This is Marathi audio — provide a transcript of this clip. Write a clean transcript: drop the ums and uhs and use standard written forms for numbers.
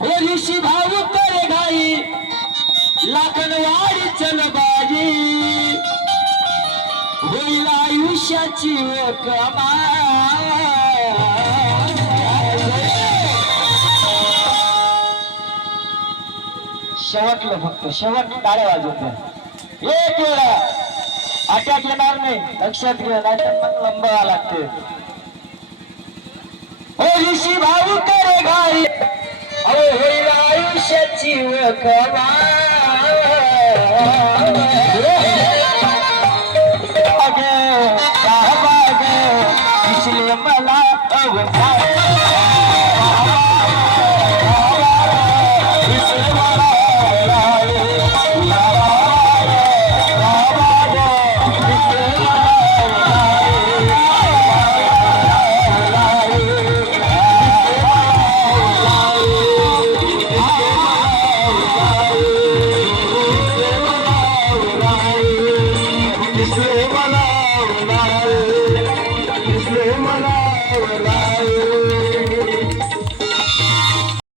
ऋषी भाऊ करे घाई लाखनवाडी चलबाजी होईल आयुष्याची कमाल शेवटलं फक्त शेवट टाळ्या वाजवत एक वेळा अटॅक येणार नाही लक्षात घ्या नाही मग लंबावा लागते हो ऋषी भाऊ करे घाई अहो होईल आयुष्याची दिसले मला This